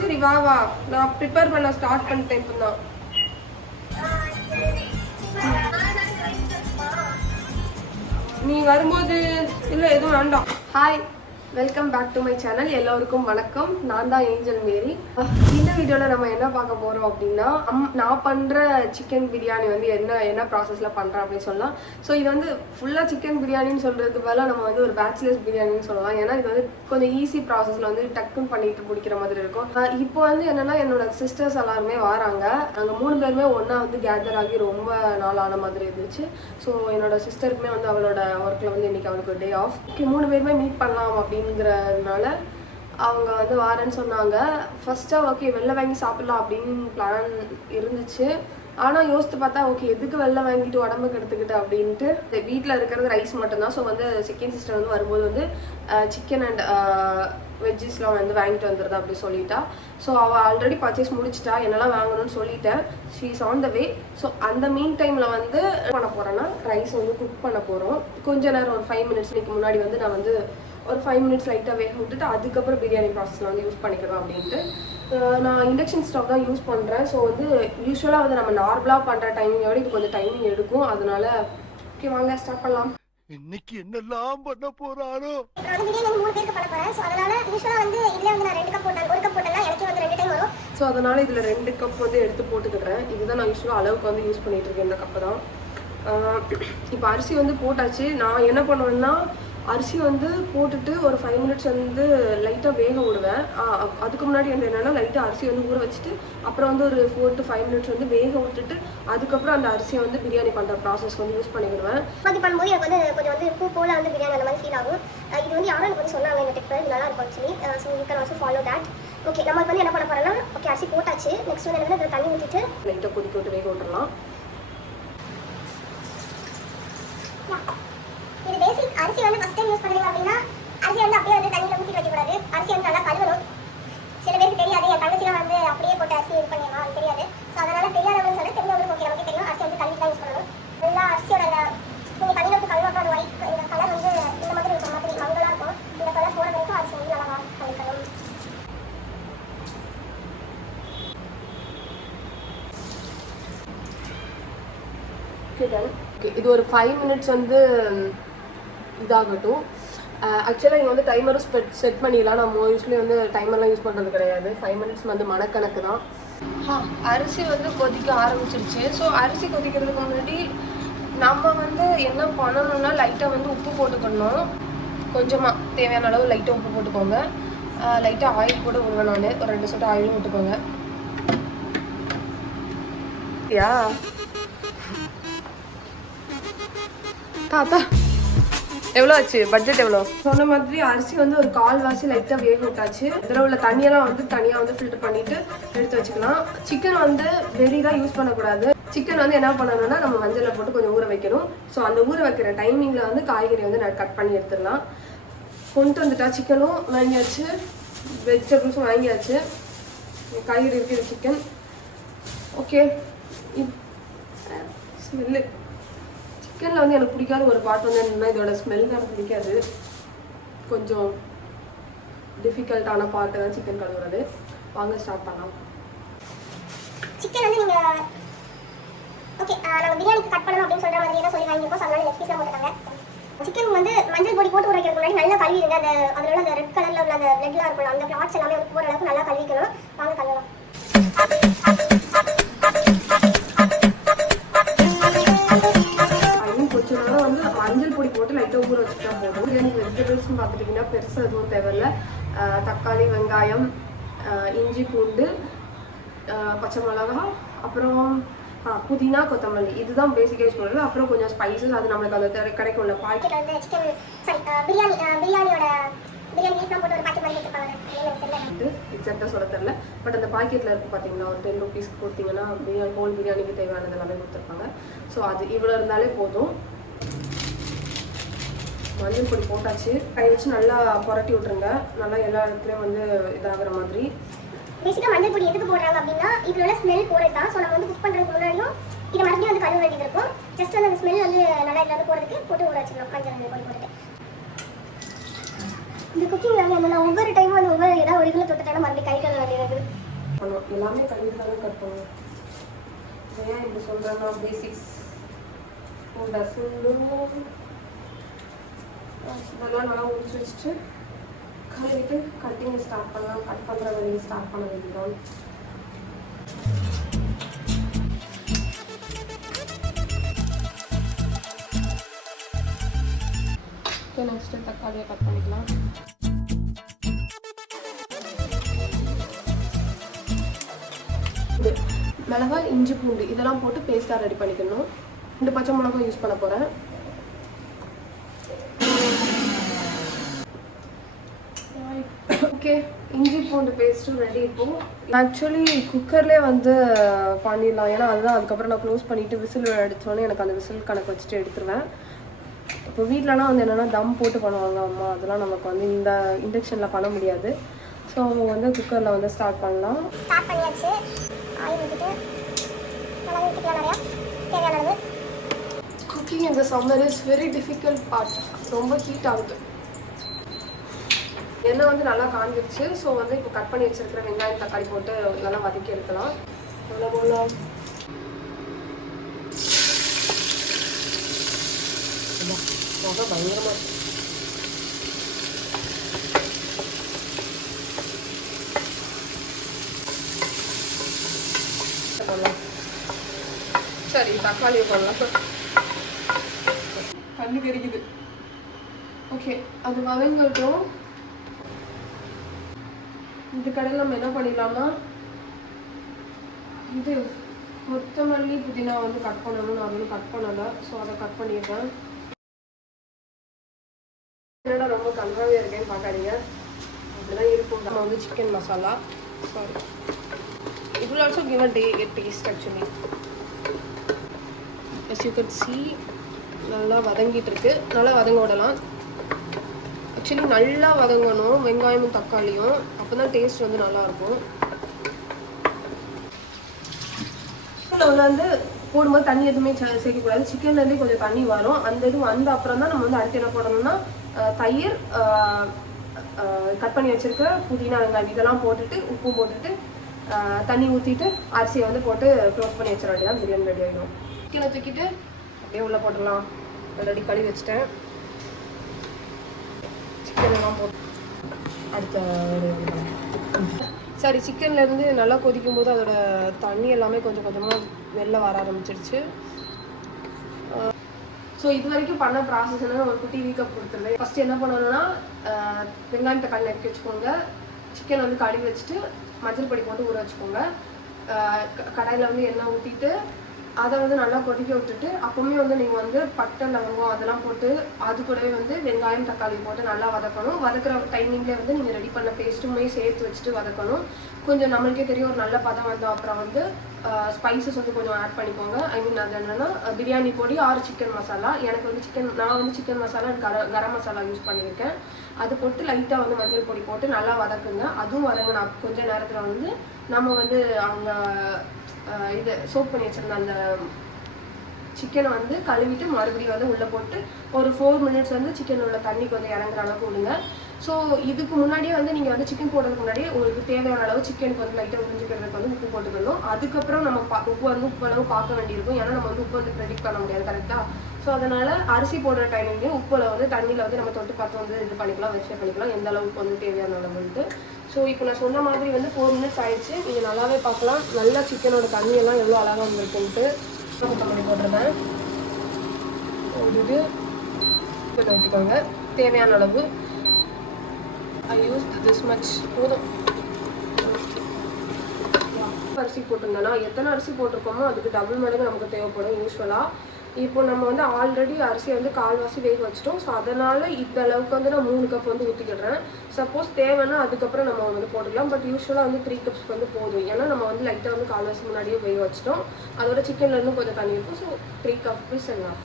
சரி வா வா, நான் ப்ரிப்பேர் பண்ண ஸ்டார்ட் பண்ணிட்டேன் இப்போ தான். நீ வரும்போது இல்லை எதுவும் வேண்டாம். Hi, welcome back to my channel. எல்லோருக்கும் வணக்கம். நான் தான் ஏஞ்சல் மேரி. இந்த வீடியோவில் நம்ம என்ன பார்க்க போகிறோம் அப்படின்னா, நான் பண்ணுற சிக்கன் பிரியாணி வந்து என்ன ப்ராசஸில் பண்ணுறேன் அப்படின்னு சொல்லலாம். ஸோ இது வந்து ஃபுல்லாக சிக்கன் பிரியாணின்னு சொல்கிறதுக்கு பதிலாக நம்ம வந்து ஒரு பேச்சுலர்ஸ் பிரியாணின்னு சொல்லலாம். ஏன்னா இது வந்து கொஞ்சம் ஈஸி ப்ராசஸில் வந்து டக்குன்னு பண்ணிட்டு முடிக்கிற மாதிரி இருக்கும். இப்போ வந்து என்னென்னா, என்னோட சிஸ்டர்ஸ் எல்லாருமே வராங்க. நாங்கள் 3 பேருமே ஒன்றா வந்து கேதர் ஆகி ரொம்ப நாள் ஆன மாதிரி இருந்துச்சு. ஸோ என்னோட சிஸ்டருக்குமே வந்து அவளோட ஒர்க்கில் வந்து இன்றைக்கி அவளுக்கு டே ஆஃப். ஓகே, 3 பேருமே மீட் பண்ணலாம் அப்படிங்கிறதுனால அவங்க வந்து வாரேன்னு சொன்னாங்க. ஃபஸ்ட்டாக ஓகே வெளில வாங்கி சாப்பிட்லாம் அப்படின்னு பிளான் இருந்துச்சு. ஆனால் யோசித்து பார்த்தா ஓகே எதுக்கு வெளில வாங்கிட்டு உடம்புக்கு எடுத்துக்கிட்டு அப்படின்ட்டு வீட்டில் இருக்கிறது ரைஸ் மட்டும்தான். ஸோ வந்து செகண்ட் சிஸ்டர் வந்து வரும்போது வந்து சிக்கன் அண்ட் வெஜ்ஜஸ்லாம் வந்து வாங்கிட்டு வந்துடுறதா அப்படி சொல்லிட்டா. ஸோ அவள் ஆல்ரெடி பர்ச்சேஸ் முடிச்சிட்டா, என்னெல்லாம் வாங்கணும்னு சொல்லிட்டேன். She is on the way. So அந்த மீன் டைமில் வந்து பண்ண போகிறேன்னா ரைஸ் வந்து குக் பண்ண போகிறோம். கொஞ்ச நேரம் ஒரு 5 மினிட்ஸ்க்கு முன்னாடி வந்து நான் வந்து ஒரு 5 மினிட்ஸ் லைட்டாக வேக விட்டுட்டு அதுக்கப்புறம் பிரியாணி ப்ராசஸில் வந்து யூஸ் பண்ணிக்கிறோம் அப்படின்ட்டு. நான் இண்டக்ஷன் ஸ்டவ் தான் யூஸ் பண்ணுறேன். ஸோ வந்து யூஸ்வலாக வந்து நம்ம நார்மலாக பண்ணுற டைமிங்கோட இது கொஞ்சம் டைமிங் எடுக்கும். அதனால ஓகே வாங்க ஸ்டார்ட் பண்ணலாம். இன்னைக்கு என்னெல்லாம் பண்ண போறாரோ. நான் பிரியாணி வந்து 3 பேருக்கு பண்ண போறேன். சோ அதனால யூசுவலா வந்து இதுல வந்து நான் 2 கப் போட்டேன். 1 கப் போட்டேன்னா எனக்கு வந்து 2 டைம் வரும். ஸோ அதனால இதில் 2 கப் வந்து எடுத்து போட்டுக்கிறேன். இதுதான் நான் யூஸ்வலாக அளவுக்கு வந்து யூஸ் பண்ணிட்டு இருக்கேன். இந்த கப்பு தான். இப்போ அரிசி வந்து போட்டாச்சு. நான் என்ன பண்ணுவேன்னா, அரிசி வந்து போட்டுட்டு ஒரு 5 மினிட்ஸ் வந்து லைட்டாக வேக விடுவேன். அதுக்கு முன்னாடி வந்து என்னென்னா லைட்டாக அரிசி வந்து ஊற வச்சுட்டு அப்புறம் வந்து ஒரு 4 to 5 மினிட்ஸ் வந்து வேக விட்டுட்டு அதுக்கப்புறம் அந்த அரிசியை வந்து பிரியாணி பண்ணுற ப்ராசஸ்க்கு வந்து யூஸ் பண்ணிக்கிடுவேன். அது பண்ணும்போது எனக்கு வந்து கொஞ்சம் வந்து பூ போல வந்து பிரியாணி அந்த மாதிரி ஃபீல் ஆகும். இது வந்து யாரும் எனக்கு வந்து சொன்னாங்க இந்த டிப் நல்லா இருக்கும் actually. So you can also follow that. Okay, நம்ம வந்து என்ன பண்ண போறோம்னா, ஓகே அரிசி போட்டாச்சு. நெக்ஸ்ட் வந்து என்ன தண்ணி ஊற்றிட்டு லைட்டாக கொதிக்க விட்டு வேக விட்டுறலாம். இது பேசிக். அரிசி வந்து ஃபர்ஸ்ட் டைம் யூஸ் பண்ணுறீங்க அப்படின்னா அரிசி வந்து அப்படியே வந்து தண்ணியில் ஊற்றி வைக்கக்கூடாது. அரிசி வந்து நல்லா கழுவணும். சில பேருக்கு தெரியாது, என் தங்கச்சிலாம் வந்து அப்படியே போட்டு அரிசி இது பண்ணிடலாம், அது தெரியாது. ஸோ அதனால தெரியாதவங்கன்னு சொல்லி தெரிஞ்சவங்களுக்கு ஓகே நமக்கு தெரியும். அரிசி வந்து கழுவி தான் யூஸ் பண்ணணும். நல்லா அரிசியோட நீங்கள் தண்ணியில் ஊற்றி கழுவ அப்புறம் ஒயிட் இந்த கலர் வந்து இந்த மாதிரி இருக்கிற மாதிரி மங்களாக இருக்கும். இந்த கலர் போட வரைக்கும் அரிசி வந்து நல்லா கழுவிக்கணும். ஓகே, இது ஒரு 5 மினிட்ஸ் வந்து இதாகட்டும். ஆக்சுவலாக இங்கே வந்து டைமரும் செட் பண்ணிடலாம். நம்ம யூஸ்வலி வந்து டைமர்லாம் யூஸ் பண்ணுறது கிடையாது. 5 மினிட்ஸ் வந்து மனக்கணக்கு தான். அரிசி வந்து கொதிக்க ஆரம்பிச்சிருச்சு. ஸோ அரிசி கொதிக்கிறதுக்கு முன்னாடி நம்ம வந்து என்ன பண்ணணும்னா லைட்டாக வந்து உப்பு போட்டுக்கணும். கொஞ்சமாக தேவையான அளவு லைட்டாக உப்பு போட்டுக்கோங்க. லைட்டாக ஆயில் கூட விடுவேன். நான் ஒரு 2 சொட்டு ஆயிலும் விட்டுக்கோங்க. யா தாத்தா எவ்வளோ ஆச்சு? பட்ஜெட் எவ்வளோ? சொன்ன மாதிரி அரிசி வந்து ஒரு 1/4 வாசி லைட்டாக வேக விட்டாச்சு. இதில் உள்ள தண்ணியெல்லாம் வந்து தனியாக வந்து ஃபில்டர் பண்ணிவிட்டு எடுத்து வச்சுக்கலாம். சிக்கன் வந்து வெளிதான் யூஸ் பண்ணக்கூடாது. சிக்கன் வந்து என்ன பண்ணணும்னா நம்ம மஞ்சளில் போட்டு கொஞ்சம் ஊற வைக்கணும். ஸோ அந்த ஊற வைக்கிற டைமிங்கில் வந்து காய்கறி வந்து நான் கட் பண்ணி எடுத்துடலாம். கொண்டு வந்துட்டா சிக்கனும் வாங்கியாச்சு, வெஜிடபிள்ஸும் வாங்கியாச்சு, காய்கறி இருக்குது, சிக்கன். ஓகே, ஸ்மெல்லு சிக்கனில் வந்து எனக்கு பிடிக்காத ஒரு பார்ட் வந்து என்னென்னா இதோட ஸ்மெல் தான் பிடிக்காது. கொஞ்சம் டிஃபிகல்ட்டான பார்ட்டு தான் சிக்கன் கழுவுறது. வாங்க ஸ்டார்ட் பண்ணலாம். சிக்கன் வந்து நீங்கள் ஓகே நாங்கள் பிரியாணிக்கு கட் பண்ணணும் அப்படின்னு சொல்கிற மாதிரி தான் சொல்லி வாங்கியிருக்கோம். ஸோ அதனால லெக் பீஸாக போட்டுருக்காங்க. சிக்கன் வந்து மஞ்சள் பொடி போட்டு உடைக்கிறதுக்கு முன்னாடி நல்லா கழுவிடுங்க. அதில் உள்ள அந்த ரெட் கலரில் உள்ள அந்த பிளட்லாம் இருக்கும்ல, அந்த கிளாட்ஸ் எல்லாமே வந்து போகிற அளவுக்கு நல்லா கழுவிக்கணும். வாங்க கழுவலாம். வந்து மஞ்சள் பொடி போட்டு லைட்டாக ஊற வச்சுட்டா போதும். பிரியாணி வெஜிடபிள்ஸ்னு பார்த்துட்டிங்கன்னா பெருசாக எதுவும் தேவையில்லை. தக்காளி, வெங்காயம், இஞ்சி, பூண்டு, பச்சை மிளகா, அப்புறம் புதினா, கொத்தமல்லி, இதுதான் பேசிக்காக யூஸ் பண்ணுறது. அப்புறம் கொஞ்சம் ஸ்பைசஸ், அது நம்மளுக்கு அந்த கிடைக்கும்ல பாக்கெட் வந்து சிக்கன் பிரியாணியோட பிரியாணி லீஃப்லாம் போட்டு ஒரு பாக்கெட் மாதிரி எடுத்துப்பாங்க. எக்ஸாக்டாக சொல்ல தெரில. பட் அந்த பாக்கெட்டில் இருக்குது பார்த்தீங்கன்னா, ஒரு 10 ருபீஸ்க்கு கொடுத்தீங்கன்னா பிரியாணி ஹோல் பிரியாணிக்கு தேவையானது எல்லாமே கொடுத்துருப்பாங்க. ஸோ அது இவ்வளோ இருந்தாலே போதும். மஞ்சள் பொடி போட்டாச்சு. கை வச்சு நல்லா புரட்டி விட்ருங்க. நல்லா எல்லா இடத்துலையும் வந்து இதாகிற மாதிரி. பேசிக்காக மஞ்சள் பொடி எதுக்கு போடுறாங்க அப்படின்னா இதில் உள்ள ஸ்மெல் போகிறது தான். ஸோ நம்ம வந்து குக் பண்ணுறதுக்கு முன்னாடியும் இதை மறுபடியும் வந்து கழுவ வேண்டியது இருக்கும். ஜஸ்ட் வந்து அந்த ஸ்மெல் வந்து நல்லா இதில் வந்து போடுறதுக்கு போட்டு ஊற வச்சுக்கலாம் மஞ்சள் பொடி போட்டுட்டு. இந்த குக்கிங் என்னன்னா ஒவ்வொரு டைமும் வந்து ஒவ்வொரு ஏதாவது ஒரு இதில் தொட்டுட்டாலும் மறுபடியும் கை கழுவ வேண்டியது. எல்லாமே கண்டிப்பாக கட் பண்ணுவோம். ஏன் இப்படி சொல்கிறேன்னா பேசிக்ஸ் இதெல்லாம் நல்லா முடிச்சு வச்சுட்டு கழுவிட்டு கட்டிங் ஸ்டார்ட் பண்ணலாம். கட் பண்ணுற வேலையை ஸ்டார்ட் பண்ண வேண்டியதான். ஓகே, நெக்ஸ்ட்டு தக்காளியை கட் பண்ணிக்கலாம். மிளகாய், இஞ்சி, பூண்டு இதெல்லாம் போட்டு பேஸ்ட்டாக ரெடி பண்ணிக்கணும். 2 பச்சை மிளகாய் யூஸ் பண்ண போகிறேன். ஓகே, இஞ்சி பூண்டு பேஸ்ட்டும் ரெடி. இப்போது ஆக்சுவலி குக்கர்லேயே வந்து பண்ணிடலாம். ஏன்னா அதுதான் அதுக்கப்புறம் நான் க்ளோஸ் பண்ணிவிட்டு விசில் அடித்தோன்னே எனக்கு அந்த விசில் கணக்கு வச்சுட்டு எடுத்துருவேன். இப்போ வீட்டிலலாம் வந்து என்னென்னா தம் போட்டு பண்ணுவாங்க அம்மா. அதெல்லாம் நமக்கு வந்து இந்த இண்டக்ஷனில் பண்ண முடியாது. ஸோ அவங்க வந்து குக்கரில் வந்து ஸ்டார்ட் பண்ணலாம். ஸ்டார்ட் பண்ணியாச்சு. ஆயில் ஊற்றிட்டு நல்லா ஊற்றிக்கலாம். நிறையா தேவையான அளவு. குக்கிங் இந்த summer is very difficult part. ரொம்ப ஹீட் ஆகுது. எண்ணெய் வந்து நல்லா காஞ்சிருச்சு. ஸோ வந்து இப்போ கட் பண்ணி வச்சிருக்கிற வெங்காயம், தக்காளி போட்டு நல்லா வதக்கி எடுக்கலாம். ரொம்ப பயங்கரமாக இருக்கு. சரி, தக்காளியை போடலாம். கண்ணு கறிக்குது. ஓகே, அது வதங்கட்டும். இந்த கடையில் நம்ம என்ன பண்ணிடலாம்னா இது கொத்தமல்லி, புதினா வந்து கட் பண்ணணும். நான் வந்து கட் பண்ணலை. ஸோ அதை கட் பண்ணிடுறேன். என்னடா ரொம்ப கன்றாவே இருக்கேன்னு பார்க்காதீங்க, அப்படிதான் இருக்கும். நம்ம வந்து chicken masala, sorry, it will also give a taste actually. as you can see நல்லா வதங்கிட்டு இருக்கு. நல்லா வதங்க விடலாம். ஆக்சுவலி நல்லா வதங்கணும் வெங்காயமும் தக்காளியும். அப்போ தான் டேஸ்ட் வந்து நல்லாயிருக்கும். இதில் வந்து போடும்போது தண்ணி எதுவுமே சேர்க்கக்கூடாது. சிக்கன்லேருந்தே கொஞ்சம் தண்ணி வரும். அந்த இது வந்த அப்புறம் தான் நம்ம வந்து அடுத்து என்ன போடணும்னா தயிர், கட் பண்ணி வச்சிருக்கிற புதினா, வெங்காயம் இதெல்லாம் போட்டுட்டு உப்பும் போட்டுட்டு தண்ணி ஊற்றிட்டு அரிசியை வந்து போட்டு க்ளோஸ் பண்ணி வச்சிட வேண்டியதான். பிரியாணி ரெடி ஆகிடும். சிக்கனை தூக்கிட்டு அப்படியே உள்ளே போட்டுடலாம். ரெடி கழுவி வச்சுட்டேன். சிக்கன் எல்லாம் போட்டு அடுத்த சரி, சிக்கன்லேருந்து நல்லா கொதிக்கும் போது அதோட தண்ணி எல்லாமே கொஞ்சம் கொஞ்சமாக வெளில வர ஆரம்பிச்சிருச்சு. ஸோ இது வரைக்கும் பண்ண ப்ராசஸ் என்ன ஒரு குட்டி வீக்கப் கொடுத்துருவேன். ஃபஸ்ட்டு என்ன பண்ணணும்னா வெங்காயம் தக்காளி நறுக்கி வச்சுக்கோங்க. சிக்கன் வந்து கழுவி வச்சுட்டு மஞ்சள் பொடி போட்டு ஊற வச்சுக்கோங்க. கடாயில் வந்து எண்ணெய் ஊற்றிட்டு அதை வந்து நல்லா கொதிக்க விட்டுட்டு அப்போவுமே வந்து நீங்கள் வந்து பட்டை, லவங்கம் அதெல்லாம் போட்டு அது கூடவே வந்து வெங்காயம் தக்காளி போட்டு நல்லா வதக்கணும். வதக்கிற டைமிங்லேயே வந்து நீங்கள் ரெடி பண்ண பேஸ்ட்டுமே சேர்த்து வச்சுட்டு வதக்கணும். கொஞ்சம் நம்மளுக்கே தெரியும் ஒரு நல்ல பதம் வந்து அப்புறம் வந்து ஸ்பைசஸ் வந்து கொஞ்சம் ஆட் பண்ணிக்கோங்க. ஐ மீன் அது என்னென்னா பிரியாணி பொடி ஆர் சிக்கன் மசாலா. எனக்கு வந்து நான் வந்து சிக்கன் மசாலா, கரம் மசாலா யூஸ் பண்ணியிருக்கேன். அது போட்டு லைட்டாக வந்து மஞ்சள் பொடி போட்டு நல்லா வதக்குங்க. அதுவும் வதங்கின கொஞ்சம் நேரத்தில் வந்து நம்ம வந்து அவங்க இது சோப் பண்ணி வச்சுருந்த அந்த சிக்கனை வந்து கழுவிட்டு மறுபடியும் வந்து உள்ளே போட்டு ஒரு 4 மினிட்ஸ் வந்து சிக்கன் உள்ள தண்ணி கொஞ்சம் இறங்குற அளவுக்கு விடுங்க. ஸோ இதுக்கு முன்னாடியே வந்து நீங்கள் வந்து சிக்கன் போடுறதுக்கு முன்னாடியே உங்களுக்கு தேவையான அளவு சிக்கனுக்கு வந்து லைட்டாக உறிஞ்சிக்கிறதுக்கு வந்து உப்பு போட்டுக்கணும். அதுக்கப்புறம் நம்ம உப்பு அளவு பார்க்க வேண்டியிருக்கும். ஏன்னா நம்ம வந்து உப்பு வந்து ப்ரெடிக்ட் பண்ண முடியாது கரெக்டாக. ஸோ அதனால் அரிசி போடுற டைமிங்லேயே உப்பில் வந்து தண்ணியில் வந்து நம்ம தொட்டு பார்த்து வந்து இது பண்ணிக்கலாம், வெரிஃபை பண்ணிக்கலாம் எந்த அளவுக்கு வந்து தேவையான அளவுன்ட்டு. ஸோ இப்போ நான் சொன்ன மாதிரி வந்து 4 மினிட்ஸ் ஆயிடுச்சு. நீங்கள் நல்லாவே பார்க்கலாம் நல்லா சிக்கனோட தண்ணியெல்லாம் எவ்வளோ அழகாக வந்துருக்குன்ட்டு. கொத்தமல்லி போட்டுருந்தேன் போட்டுட்டு ஊற்றிக்கோங்க தேவையான அளவு. ஐ யூஸ் திஸ் மச் போதும். அரிசி போட்டிருந்தேன்னா எத்தனை அரிசி போட்டிருக்கோமோ அதுக்கு டபுள் மடங்கு நமக்கு தேவைப்படும் யூஸ்வலாக. இப்போ நம்ம வந்து ஆல்ரெடி அரிசியை வந்து கால்வாசி வேக வச்சிட்டோம். ஸோ அதனால் இந்த அளவுக்கு வந்து நான் 3 கப் வந்து ஊற்றிக்கிடுறேன். சப்போஸ் தேவைன்னா அதுக்கப்புறம் நம்ம வந்து போட்டுக்கலாம். பட் யூஸ்வலாக வந்து 3 கப்ஸ் வந்து போதும். ஏன்னா நம்ம வந்து லைட்டாக வந்து கால்வாசி முன்னாடியே வேக வச்சிட்டோம். அதோட சிக்கன்லேருந்து கொஞ்சம் தண்ணி இருக்கும். ஸோ 3 கப்ஸ் எல்லாம்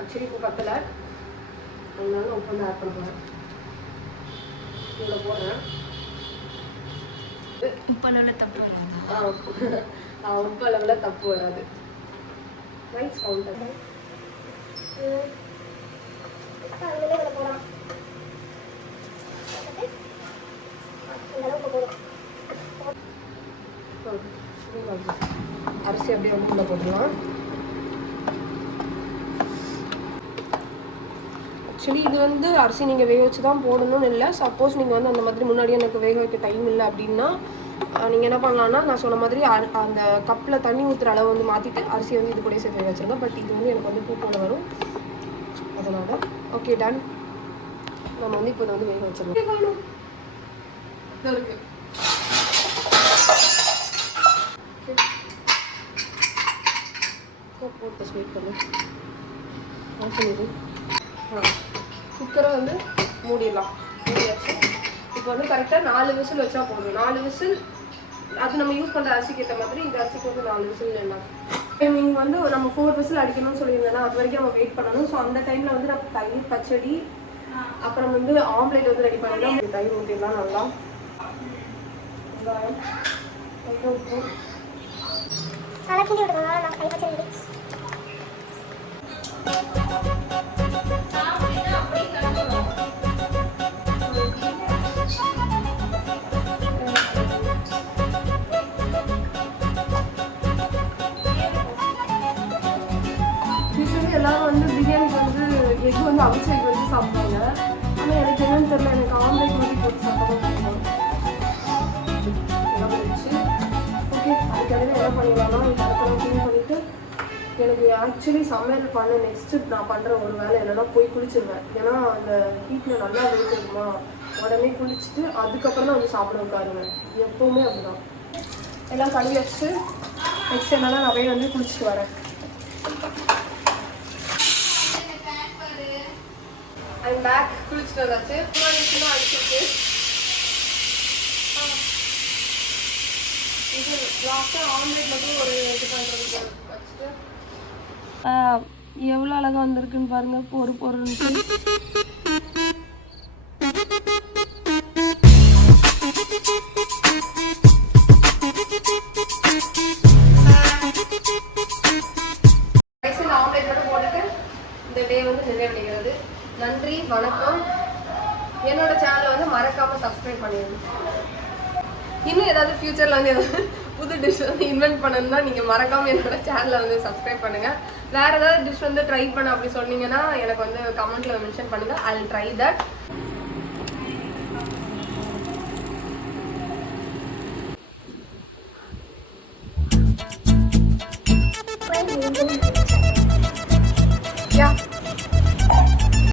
ஆக்சுவலி இப்போ பத்தலை, அதனால உப்பு வந்து ஆட் பண்ணுறேன். இதில் போடுறேன். உப்பு அளவில் தப்பு வராது. உப்பு அளவில் தப்பு வராது. ரைஸ் கவுண்டர் அப்போ அதுலேயே கொஞ்சம் போடலாம். இந்த அளவுக்கு போதும். அரிசி அப்படியே வந்து உள்ள போட்டுடலாம். ஆக்சுவலி இது வந்து அரிசி நீங்கள் வேக வச்சு தான் போடணும்னு இல்லை. சப்போஸ் நீங்கள் வந்து அந்த மாதிரி முன்னாடியே எனக்கு வேக வைக்க டைம் இல்லை அப்படின்னா நீங்கள் என்ன பண்ணலான்னா நான் சொன்ன மாதிரி அந்த கப்பில் தண்ணி ஊற்றுற அளவு வந்து மாற்றிட்டு அரிசி வந்து இது கூட சேர்த்து வேக வச்சுருங்க. பட் இது வந்து எனக்கு வந்து பூ போல வரும், அதனால் ஓகே டன். நம்ம வந்து இப்போ வந்து வேக வச்சிடலாம். இது இருக்குது போட்டு ஸ்வீட் பண்ணி ஆஃப் பண்ணிடு. குக்கரை வந்து மூடிடலாம். மூடியாச்சு. இப்போ வந்து கரெக்டாக 4 விசில் வச்சா போதும். 4 விசில் அது நம்ம யூஸ் பண்ணுற அரிசிக்கு ஏற்ற மாதிரி இந்த அரிசிக்கு வந்து 4 விசில் எல்லாம். நீங்கள் வந்து நம்ம 4 விசில் அடிக்கணும்னு சொல்லியிருந்தேன்னா அது வரைக்கும் நம்ம வெயிட் பண்ணணும். ஸோ அந்த டைமில் வந்து நம்ம தயிர் பச்சடி அப்புறம் வந்து ஆம்லேட் வந்து ரெடி பண்ணிடலாம். தயிர் ஊற்றிடலாம் நல்லா. வெங்காயம் உப்பு நல்லா கிண்டி விடுங்க. நான் கை பச்சை ரெடி. எல்லாரும் வந்து பிரியாணிக்கு வந்து எக் வந்து அவிச்ச எக் வச்சு சாப்பிடுவாங்க. ஆனால் எனக்கு என்னன்னு தெரியல, எனக்கு ஆம்லேட் மாதிரி போட்டு சாப்பிட பிடிக்கும். ஓகே, அதுக்காக என்ன பண்ணிடலாம்னா இதெல்லாம் க்ளீன் பண்ணிவிட்டு எனக்கு ஆக்சுவலி சமையல் பண்ண நெக்ஸ்ட்டு நான் பண்ணுற ஒரு வேலை என்னென்னா போய் குளிச்சிருவேன். ஏன்னா அந்த ஹீட்டில் நல்லா வெயிட்டுமா உடனே குளிச்சுட்டு அதுக்கப்புறம் தான் வந்து சாப்பிட உட்காருவேன். எப்போவுமே அப்படிதான். எல்லாம் கழுவி வச்சுட்டு நெக்ஸ்ட் என்னன்னா நான் போய் வந்து குளிச்சுட்டு வரேன். I'm back. குளிச்சுட்டு வந்தாச்சு. சும்மா அடிச்சிருக்கு. இது லாஸ்ட்டாக ஆம்லேட் மட்டும் ஒரு இது பண்ணுறதுக்கு வச்சுட்டு எவ்வளோ அழகாக வந்திருக்குன்னு பாருங்க. பொறுன்ட்டு ஆம்லேட் மட்டும் போட்டுட்டு இந்த டே வந்து நிறைவடைகிறது. நன்றி, வணக்கம். என்னோட சேனலை வந்து மறக்காம சப்ஸ்கிரைப் பண்ணிடுங்க. இன்னும் ஏதாவது ஃபியூச்சரில் வந்து ஏதாவது புது டிஷ் வந்து இன்வென்ட் பண்ணணும்னா நீங்கள் மறக்காமல் என்னோட சேனலை வந்து சப்ஸ்கிரைப் பண்ணுங்கள். வேறு ஏதாவது டிஷ் வந்து ட்ரை பண்ண அப்படி சொன்னீங்கன்னா எனக்கு வந்து கமெண்ட்டில் மென்ஷன் பண்ணுங்கள். I will try that.